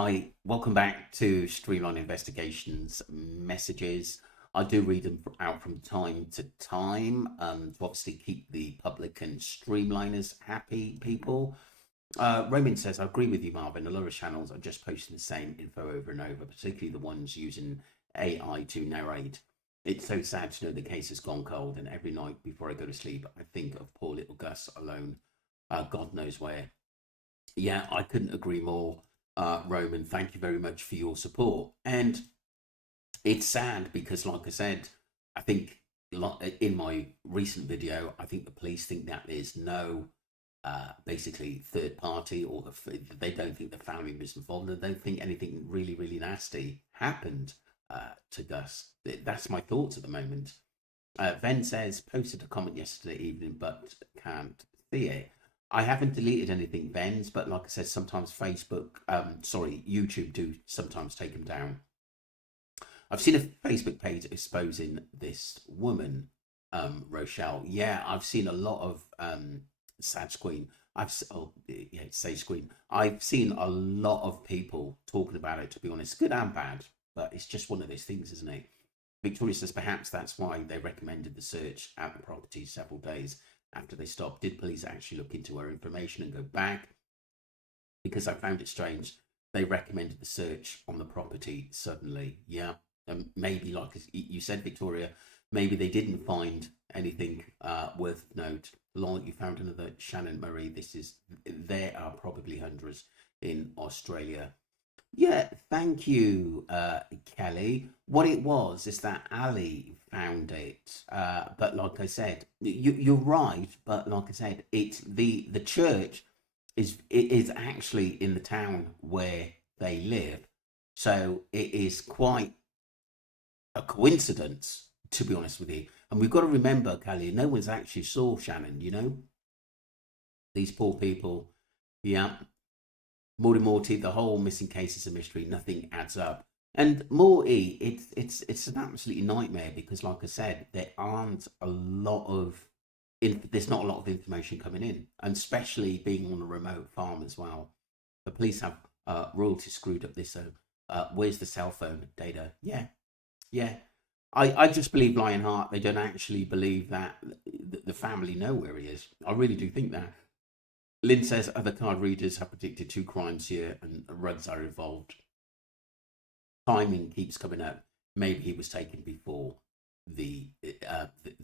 Hi, welcome back to Streamline Investigations messages. I do read them out from time to time to obviously keep the public and streamliners happy, people. Roman says, I agree with you, Marvin. A lot of channels are just posting the same info over and over, particularly the ones using AI to narrate. It's so sad to know the case has gone cold, and every night before I go to sleep, I think of poor little Gus alone, God knows where. Yeah, I couldn't agree more, Roman. Thank you very much for your support. And it's sad because, like I said, I think in my recent video, I think the police think that there's no basically third party, or they don't think the family was involved. They don't think anything really, really nasty happened to Gus. That's my thoughts at the moment. Ven says, posted a comment yesterday evening, but can't see it. I haven't deleted anything, Vens, but like I said, sometimes YouTube do sometimes take them down. I've seen a Facebook page exposing this woman, Rochelle. Yeah, I've seen a lot of Sage Queen. Sage Queen. I've seen a lot of people talking about it, to be honest, good and bad, but it's just one of those things, isn't it? Victoria says perhaps that's why they recommended the search at the property several days after they stopped. Did police actually look into her information and go back? Because I found it strange. They recommended the search on the property suddenly. Yeah. Maybe, like you said, Victoria, maybe they didn't find anything worth note. Like you found another Shannon Murray. There are probably hundreds in Australia. Yeah, thank you, Kelly. What it was is that Ali found it, but like I said, you're right. But like I said, it's the church is actually in the town where they live, so it is quite a coincidence, to be honest with you. And we've got to remember, Kelly, no one's actually saw Shannon. These poor people. Yeah, Morty, the whole missing case is a mystery. Nothing adds up. And Morty, it's an absolutely nightmare because, like I said, there's not a lot of information coming in, and especially being on a remote farm as well. The police have royalty screwed up this. So, where's the cell phone data? Yeah, yeah. I just believe Lionheart. They don't actually believe that the family know where he is. I really do think that. Lynn says other card readers have predicted 2 crimes here and rugs are involved. Timing keeps coming up. Maybe he was taken before the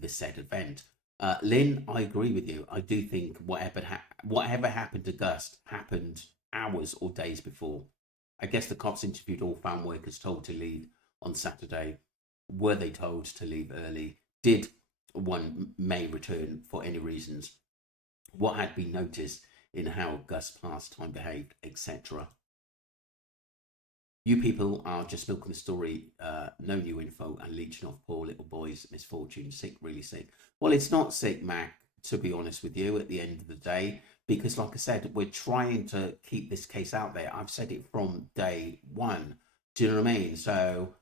said event. Lynn, I agree with you. I do think whatever happened to Gus happened hours or days before. I guess the cops interviewed all farm workers told to leave on Saturday. Were they told to leave early? Did one may return for any reasons? What had been noticed in how Gus past time behaved, etc. You people are just milking the story, no new info, and leeching off poor little boys' misfortune. Sick, really sick. Well, it's not sick, Mac, to be honest with you, at the end of the day, because like I said, we're trying to keep this case out there. I've said it from day one. Do you know what I mean? So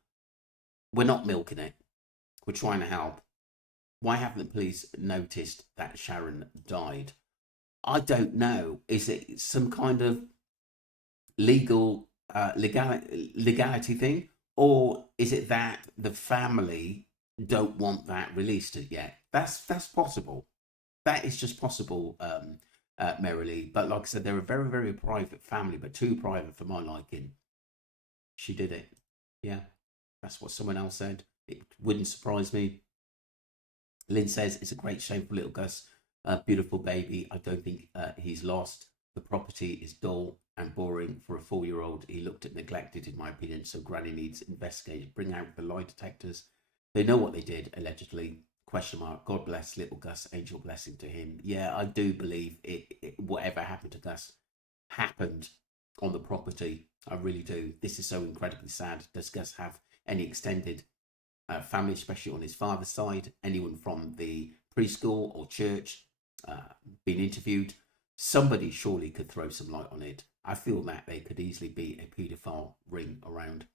we're not milking it. We're trying to help. Why haven't the police noticed that Sharon died? I don't know. Is it some kind of legality thing, or is it that the family don't want that released yet? That's possible. That is just possible, merrily. But like I said, they're a very, very private family, but too private for my liking. She did it. Yeah, that's what someone else said. It wouldn't surprise me. Lynn says it's a great shame for little Gus. Beautiful baby. I don't think he's lost. The property is dull and boring for a 4-year-old. He looked at neglected, in my opinion. So Granny needs investigated. Bring out the lie detectors. They know what they did, allegedly. Question mark. God bless little Gus. Angel blessing to him. Yeah, I do believe whatever happened to Gus happened on the property. I really do. This is so incredibly sad. Does Gus have any extended family, especially on his father's side? Anyone from the preschool or church been interviewed? Somebody surely could throw some light on it. I feel that there could easily be a paedophile ring around.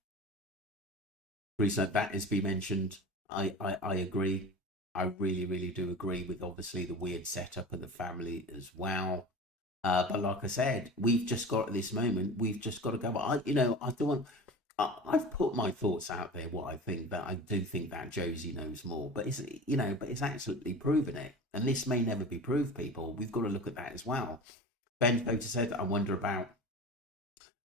Reason that has been mentioned, I agree. I really, really do agree with obviously the weird setup of the family as well. But like I said, we've just got at this moment, we've just got to go. I don't want. I've put my thoughts out there. What I think, that I do think that Josie knows more, but it's absolutely proven it, and this may never be proved. People, we've got to look at that as well. Ben Photo said, I wonder about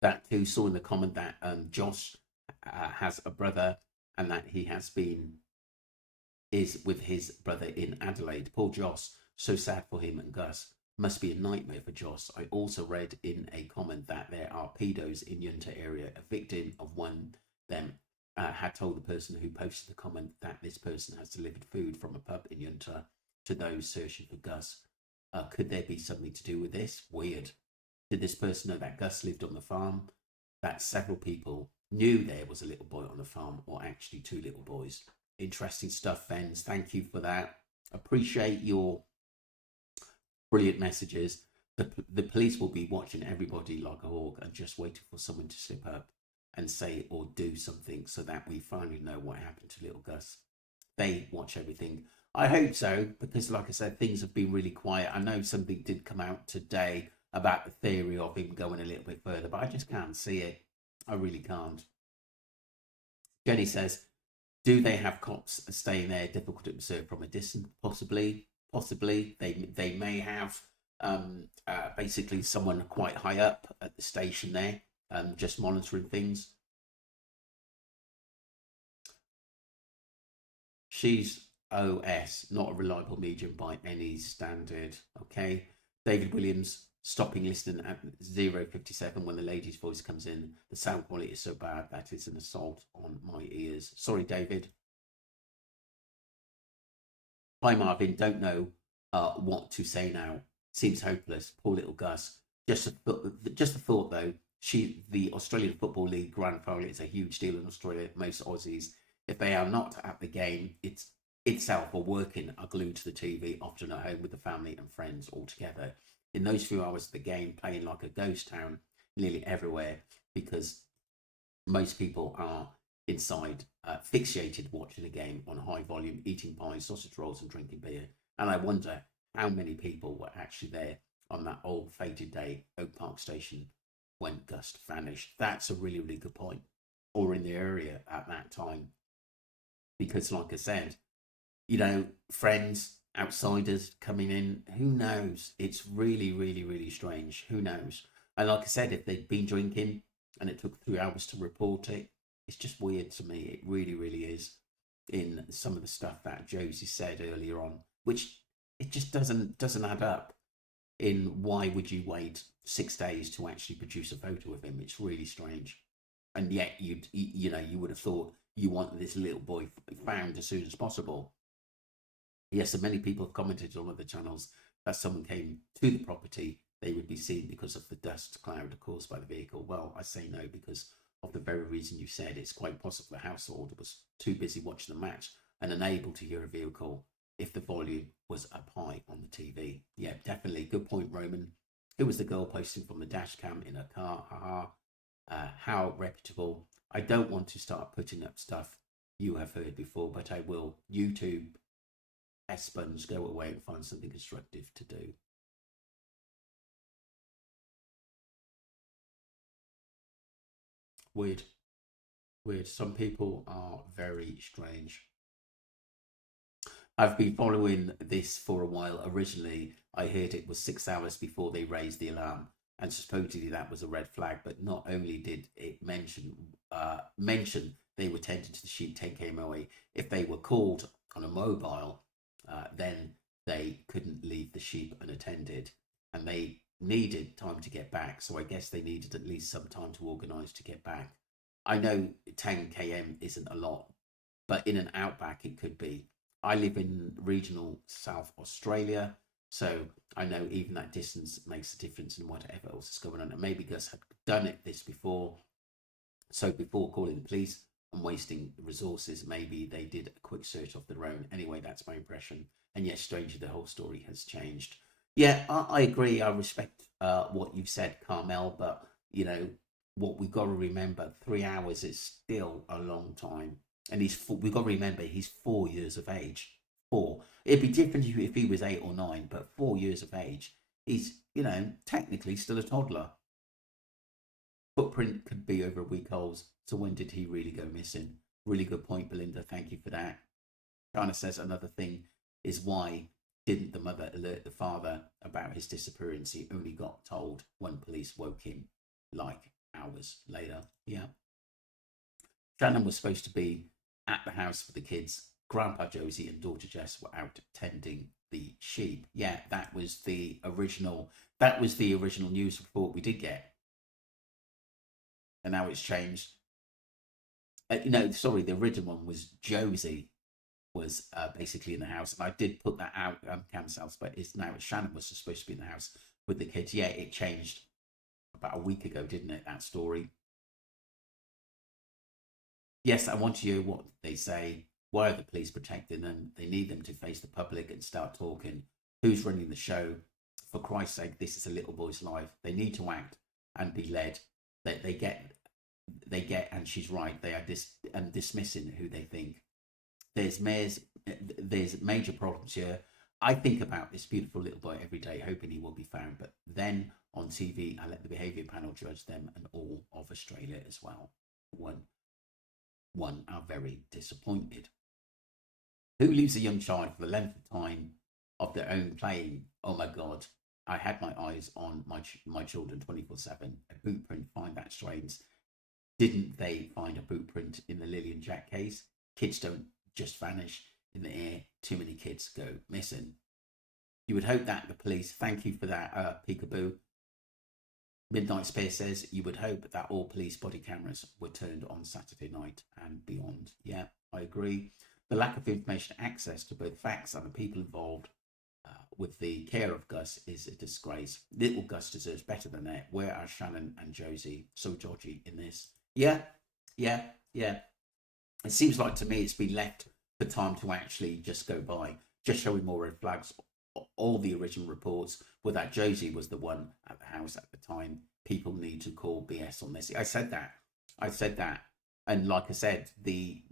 that too. Saw in the comment that Josh has a brother, and that he is with his brother in Adelaide. Poor Josh, so sad for him and Gus. Must be a nightmare for Josh. I also read in a comment that there are pedos in Yunta area. A victim of one them had told the person who posted the comment that this person has delivered food from a pub in Yunta to those searching for Gus. Could there be something to do with this? Weird. Did this person know that Gus lived on the farm? That several people knew there was a little boy on the farm, or actually two little boys. Interesting stuff, Vens. Thank you for that. Appreciate your brilliant messages. The police will be watching everybody like a hawk and just waiting for someone to slip up and say or do something so that we finally know what happened to little Gus. They watch everything. I hope so, because like I said, things have been really quiet. I know something did come out today about the theory of him going a little bit further, but I just can't see it. I really can't. Jenny says, do they have cops staying there? Difficult to observe from a distance. Possibly. They may have basically someone quite high up at the station there, just monitoring things. She's OS, not a reliable medium by any standard. Okay. David Williams, stopping listening at 0:57 when the lady's voice comes in. The sound quality is so bad that it's an assault on my ears. Sorry, David. Hi, Marvin. Don't know what to say now. Seems hopeless. Poor little Gus. Just a thought though. The Australian Football League Grand Final is a huge deal in Australia. Most Aussies, if they are not at the game, itself or working, are glued to the TV, often at home with the family and friends all together. In those few hours of the game, playing like a ghost town nearly everywhere, because most people are inside, fixated watching a game on high volume, eating pies, sausage rolls, and drinking beer. And I wonder how many people were actually there on that old fated day, Oak Park Station, when Gus vanished. That's a really, really good point. Or in the area at that time. Because, like I said, friends, outsiders coming in, who knows? It's really, really, really strange. Who knows? And like I said, if they'd been drinking and it took 3 hours to report it, it's just weird to me. It really, really is. In some of the stuff that Josie said earlier on, which it just doesn't add up. In why would you wait 6 days to actually produce a photo of him? It's really strange. And yet you would have thought you want this little boy found as soon as possible. Yes, and many people have commented on other channels that someone came to the property, they would be seen because of the dust cloud caused by the vehicle. Well, I say no, because of the very reason you said. It's quite possible the household was too busy watching the match and unable to hear a vehicle if the volume was up high on the TV. Yeah, definitely. Good point, Roman. Who was the girl posting from the dash cam in her car? Haha. How reputable. I don't want to start putting up stuff you have heard before, but I will. YouTube, S-Sponge, go away and find something constructive to do. Weird. Some people are very strange. I've been following this for a while. Originally, I heard it was 6 hours before they raised the alarm, and supposedly that was a red flag. But not only did it mention they were tending to the sheep 10 km away, if they were called on a mobile, then they couldn't leave the sheep unattended, and they needed time to get back. So I guess they needed at least some time to organise to get back. I know 10 km isn't a lot, but in an outback it could be. I live in regional South Australia, so I know even that distance makes a difference in whatever else is going on. And maybe Gus had done this before, so before calling the police and wasting resources, maybe they did a quick search of their own. Anyway, that's my impression. And yes, strangely, the whole story has changed. Yeah, I agree. I respect what you've said, Carmel, but what we've got to remember, 3 hours is still a long time. And we've got to remember, he's 4 years of age. 4. It'd be different if he was 8 or 9, but 4 years of age. He's, technically still a toddler. Footprint could be over a week old. So when did he really go missing? Really good point, Belinda. Thank you for that. China says another thing is why didn't the mother alert the father about his disappearance? He only got told when police woke him like hours later. Yeah. Shannon was supposed to be at the house for the kids. Grandpa Josie and daughter Jess were out tending the sheep. Yeah, that was the original. That was the original news report we did get, and now it's changed. Sorry, the original one was Josie was basically in the house, and I did put that out cancels, but it's Shannon was supposed to be in the house with the kids. Yeah, it changed about a week ago, didn't it? That story. Yes, I want to hear what they say. Why are the police protecting them? They need them to face the public and start talking. Who's running the show? For Christ's sake, this is a little boy's life. They need to act and be led. They get, and she's right. They are dismissing who they think. There's major problems here. I think about this beautiful little boy every day, hoping he will be found. But then on TV, I let the behaviour panel judge them and all of Australia as well. One are very disappointed. Who leaves a young child for the length of time of their own playing? Oh my God, I had my eyes on my children 24/7. A boot print, find that strange. Didn't they find a boot print in the Lily and Jack case? Kids don't just vanish in the air. Too many kids go missing. You would hope that the police, thank you for that, Peekaboo. Midnight Spear says, you would hope that all police body cameras were turned on Saturday night and beyond. Yeah, I agree. The lack of information access to both facts and the people involved with the care of Gus is a disgrace. Little Gus deserves better than that. Where are Shannon and Josie? So dodgy in this. Yeah. It seems like to me it's been left for time to actually just go by, just showing more red flags. All the original reports were that Josie was the one at the house at the time. People need to call BS on this. I said that, and like I said, the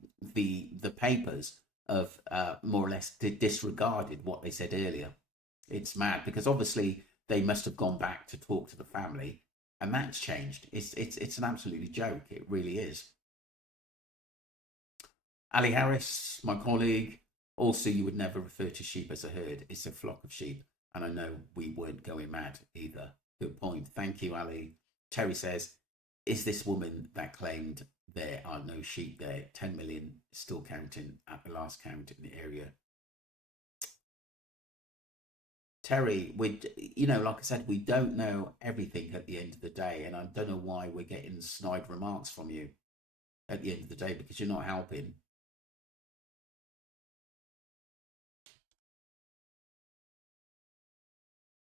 papers of more or less disregarded what they said earlier. It's mad because obviously they must have gone back to talk to the family, and that's changed. It's an absolutely joke. It really is. Ali Harris, my colleague. Also, you would never refer to sheep as a herd. It's a flock of sheep. And I know we weren't going mad either. Good point. Thank you, Ali. Terry says, is this woman that claimed there are no sheep there? 10 million still counting at the last count in the area. Terry, like I said, we don't know everything at the end of the day. And I don't know why we're getting snide remarks from you at the end of the day, because you're not helping.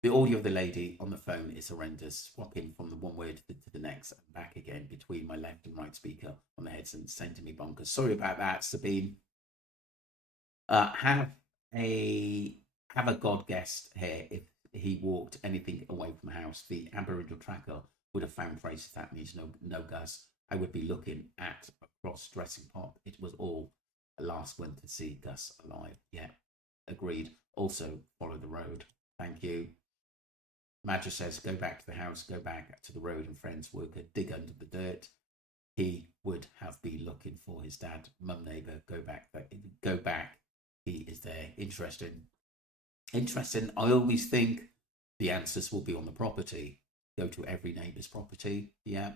The audio of the lady on the phone is horrendous, swapping from the one word to the next and back again between my left and right speaker on the headset, sending me bonkers. Sorry about that, Sabine. Have a god guest here. If he walked anything away from the house, the Aboriginal tracker would have found traces. That means no Gus. I would be looking at a cross-dressing pot. It was all a last one to see Gus alive. Yeah, agreed. Also, follow the road. Thank you. Madra says, go back to the house, go back to the road and friends worker, dig under the dirt. He would have been looking for his dad. Mum, neighbour, go back. He is there. Interesting. I always think the answers will be on the property. Go to every neighbour's property. Yeah,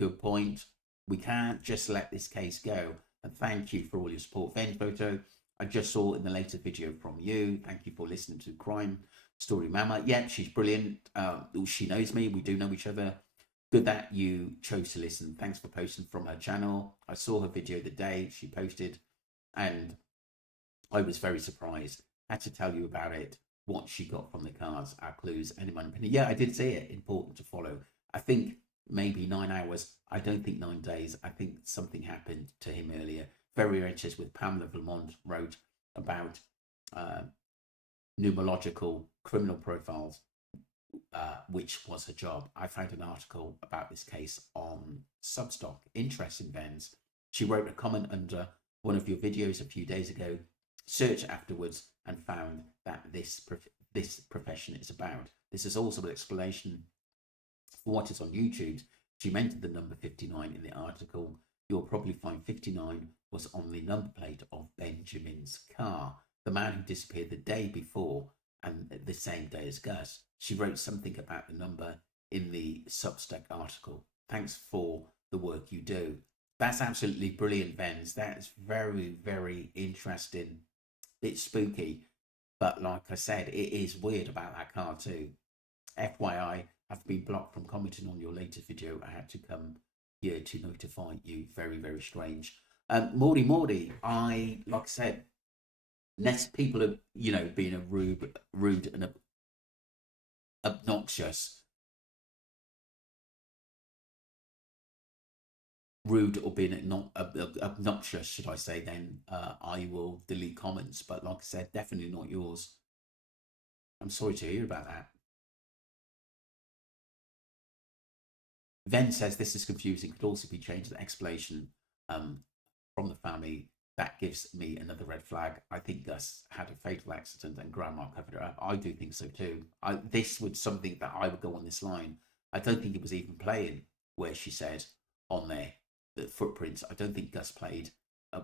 good point. We can't just let this case go. And thank you for all your support. Ven Photo, I just saw in the latest video from you. Thank you for listening to Crime Story Mama. Yeah, she's brilliant. She knows me. We do know each other. Good that you chose to listen. Thanks for posting from her channel. I saw her video the day she posted and I was very surprised. Had to tell you about it, what she got from the cards, our clues, anyone. Yeah, I did see it. Important to follow. I think maybe 9 hours. I don't think 9 days. I think something happened to him earlier. Very anxious with Pamela Lamont wrote about numerological criminal profiles, which was her job. I found an article about this case on Substock. Interesting, Vens. She wrote a comment under one of your videos a few days ago, searched afterwards and found that this this profession is about. This is also an explanation for what is on YouTube. She mentioned the number 59 in the article. You'll probably find 59 was on the number plate of Benjamin's car, the man who disappeared the day before and the same day as Gus. She wrote something about the number in the Substack article. Thanks for the work you do. That's absolutely brilliant, Vens. That's very, very interesting. It's spooky, but like I said, it is weird about that car too. FYI, I've been blocked from commenting on your latest video. I had to come here to notify you. Very, very strange. Mordy, like I said, less people are, being a rude and obnoxious, rude or being not obnoxious, should I say, then I will delete comments. But like I said, definitely not yours. I'm sorry to hear about that. Ven says this is confusing, could also be changed. An explanation from the family. That gives me another red flag. I think Gus had a fatal accident and Grandma covered it up. I do think so too. This was something that I would go on this line. I don't think it was even playing where she said on there the footprints. I don't think Gus played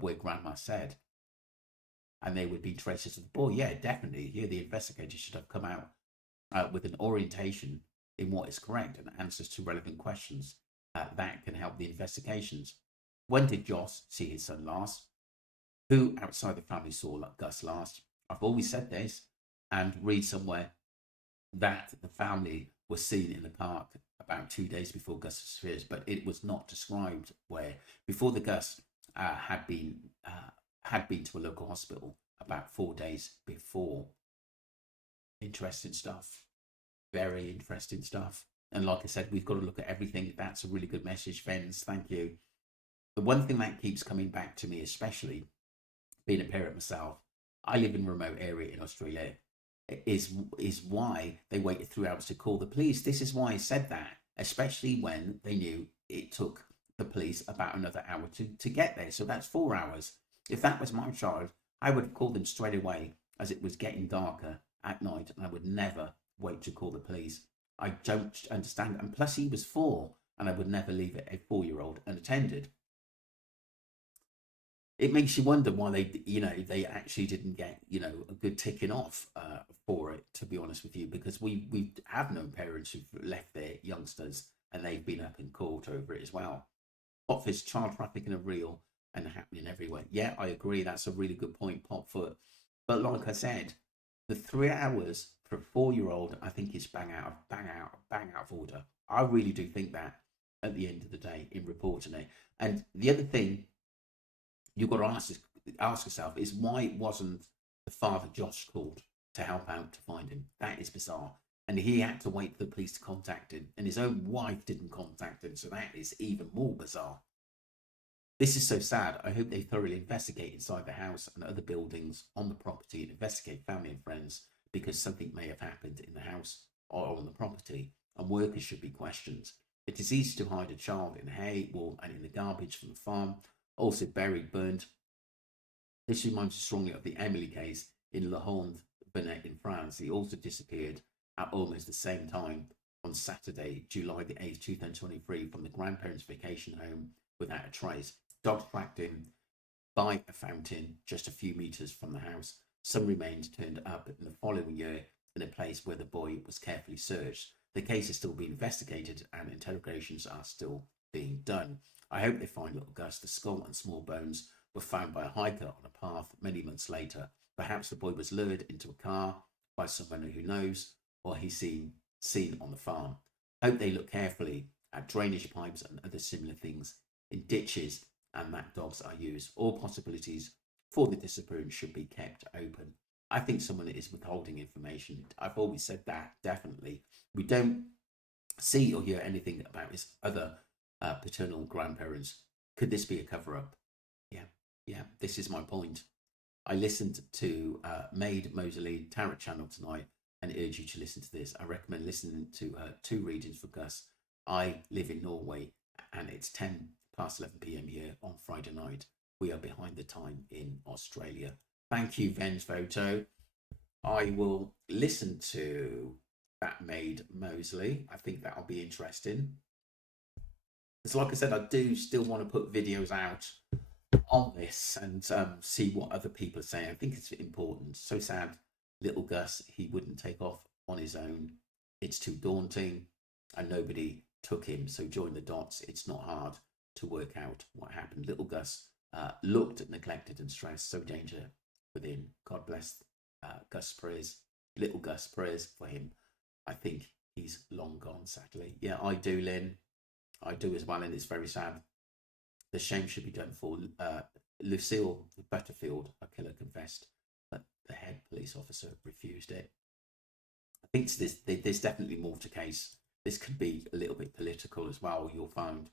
where Grandma said. And they would be traces of the boy. Yeah, definitely. Here, the investigators should have come out with an orientation in what is correct and answers to relevant questions that can help the investigations. When did Joss see his son last? Who outside the family saw Gus last? I've always said this, and read somewhere that the family was seen in the park about 2 days before Gus disappears, but it was not described where. Before the Gus had been to a local hospital about 4 days before. Interesting stuff. Very interesting stuff. And like I said, we've got to look at everything. That's a really good message, Vens. Thank you. The one thing that keeps coming back to me, especially being a parent myself, I live in a remote area in Australia, is why they waited 3 hours to call the police. This is why I said that, especially when they knew it took the police about another hour to get there. So that's 4 hours. If that was my child, I would have called them straight away as it was getting darker at night, and I would never wait to call the police. I don't understand. And plus, he was 4, and I would never leave a 4-year-old unattended. It makes you wonder why they actually didn't get, a good ticking off for it, to be honest with you, because we have known parents who've left their youngsters and they've been up in court over it as well. Popfist, child trafficking are real and happening everywhere. Yeah, I agree. That's a really good point, Popfoot. But like I said, the 3 hours for a 4-year-old, I think is bang out of order. I really do think that at the end of the day in reporting it. And the other thing you've got to ask yourself is, why wasn't the father Josh called to help out to find him? That is bizarre. And he had to wait for the police to contact him, and his own wife didn't contact him, so that is even more bizarre. This is so sad. I hope they thoroughly investigate inside the house and other buildings on the property and investigate family and friends, because something may have happened in the house or on the property, and workers should be questioned. It is easy to hide a child in hay, wool, and in the garbage from the farm, also buried, burned. This reminds me strongly of the Emily case in Le Honde, Benet in France. He also disappeared at almost the same time on Saturday, July the 8th, 2023, from the grandparents' vacation home without a trace. Dogs tracked him by a fountain just a few meters from the house. Some remains turned up in the following year in a place where the boy was carefully searched. The case is still being investigated and interrogations are still being done. I hope they find little Gus. The skull and small bones were found by a hiker on a path many months later. Perhaps the boy was lured into a car by someone who knows, or he's seen on the farm. Hope they look carefully at drainage pipes and other similar things in ditches, and that dogs are used. All possibilities for the disappearance should be kept open. I think someone is withholding information. I've always said that, definitely. We don't see or hear anything about his other paternal grandparents. Could this be a cover-up? Yeah, this is my point. I listened to Maid Mosley Tarot channel tonight and urge you to listen to this. I recommend listening to her 2 readings for Gus. I live in Norway and it's 10 past 11 p.m. here on Friday night. We are behind the time in Australia. Thank you, Vens Photo. I will listen to that Maid Mosley. I think that'll be interesting. It's like I said, I do still want to put videos out on this and see what other people are saying. I think it's important. So sad, little Gus, he wouldn't take off on his own. It's too daunting, and nobody took him. So join the dots. It's not hard to work out what happened. Little Gus looked neglected and stressed. So danger within. God bless Gus prayers. Little Gus prayers for him. I think he's long gone, sadly. Yeah, I do, Lynn. I do as well, and it's very sad. The shame should be done for Lucille Butterfield. A killer confessed, but the head police officer refused it. I think there's definitely more to case. This could be a little bit political as well. You'll find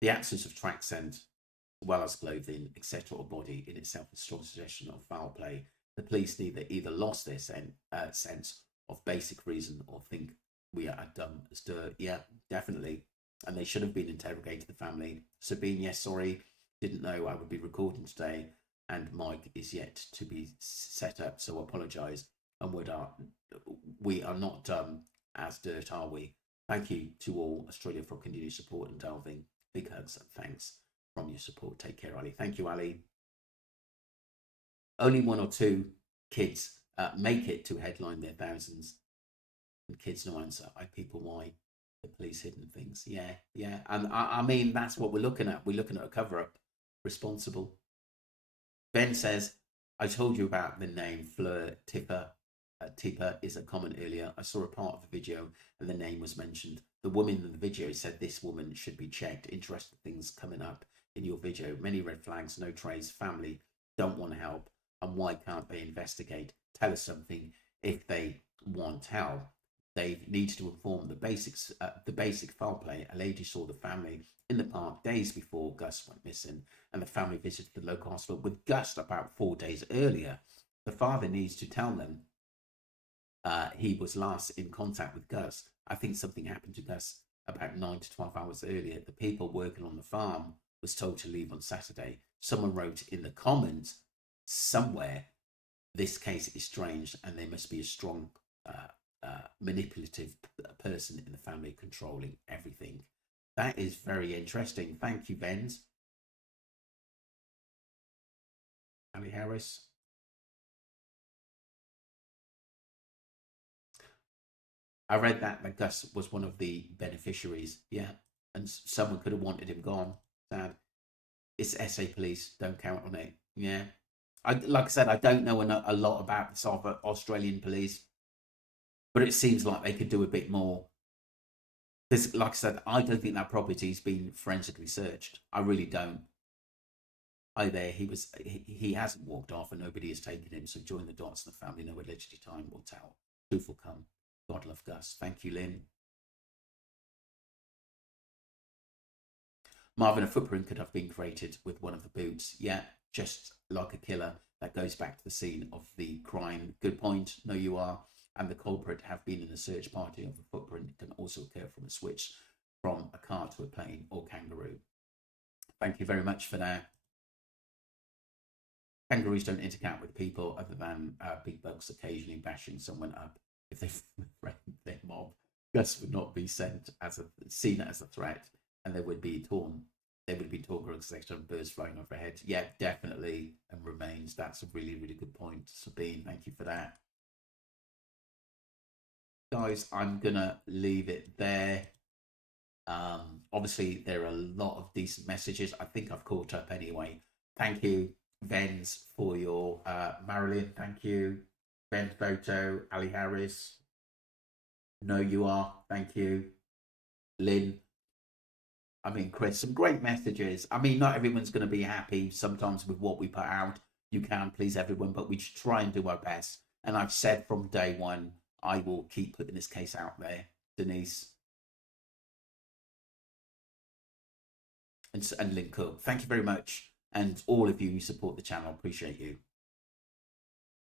the absence of track scent, as well as clothing, etc., or body in itself is strong suggestion of foul play. The police either lost their sense of basic reason or think we are dumb as dirt. Yeah, definitely. And they should have been interrogated, the family. Sabine, yes, sorry, didn't know I would be recording today, and Mike is yet to be set up, so I apologise. And we are not dumb as dirt, are we? Thank you to all Australia for continued support and delving. Big hugs and thanks from your support. Take care, Ali. Thank you, Ali. Only 1 or 2 kids make it to headline their thousands. And kids no answer. People, why? The police hidden things. Yeah. And I mean, that's what we're looking at. We're looking at a cover-up. Responsible. Ben says, I told you about the name Fleur Tipper. Tipper is a comment earlier. I saw a part of the video and the name was mentioned. The woman in the video said this woman should be checked. Interesting things coming up in your video. Many red flags, no trace, family don't want to help. And why can't they investigate? Tell us something if they want help. They need to inform the basics, the basic foul play. A lady saw the family in the park days before Gus went missing, and the family visited the local hospital with Gus about 4 days earlier. The father needs to tell them he was last in contact with Gus. I think something happened to Gus about 9 to 12 hours earlier. The people working on the farm was told to leave on Saturday. Someone wrote in the comments somewhere, this case is strange and there must be a strong manipulative person in the family controlling everything. That is very interesting. Thank you, Benz. Ali Harris. I read that Gus was one of the beneficiaries. Yeah. And someone could have wanted him gone. Sad. It's SA police. Don't count on it. Yeah. Like I said, I don't know a lot about the Australian police, but it seems like they could do a bit more. Because, like I said, I don't think that property's been forensically searched. I really don't. Either he hasn't walked off and nobody has taken him. So join the dots. The family know allegedly time will tell. Truth will come. God love Gus. Thank you, Lynn. Marvin, a footprint could have been created with one of the boots. Yeah, just like a killer. That goes back to the scene of the crime. Good point. No, you are. And the culprit have been in a search party of a footprint. It can also occur from a switch from a car to a plane or kangaroo. Thank you very much for that. Kangaroos don't interact with people other than big bugs occasionally bashing someone up. If they threaten their mob, Gus would not be seen as a threat, and they would be torn. They would be torn across the section of birds flying overhead. Yeah, definitely, and remains. That's a really, really good point, Sabine. Thank you for that. Guys, I'm gonna leave it there. Obviously, there are a lot of decent messages. I think I've caught up anyway. Thank you, Vens, for your Marilyn. Thank you, Ben Photo, Ali Harris. No, you are. Thank you, Lynn. I mean, Chris, some great messages. I mean, not everyone's going to be happy sometimes with what we put out. You can't please everyone, but we should try and do our best. And I've said from day one, I will keep putting this case out there, Denise. And Lynn Cook. Thank you very much. And all of you who support the channel, appreciate you.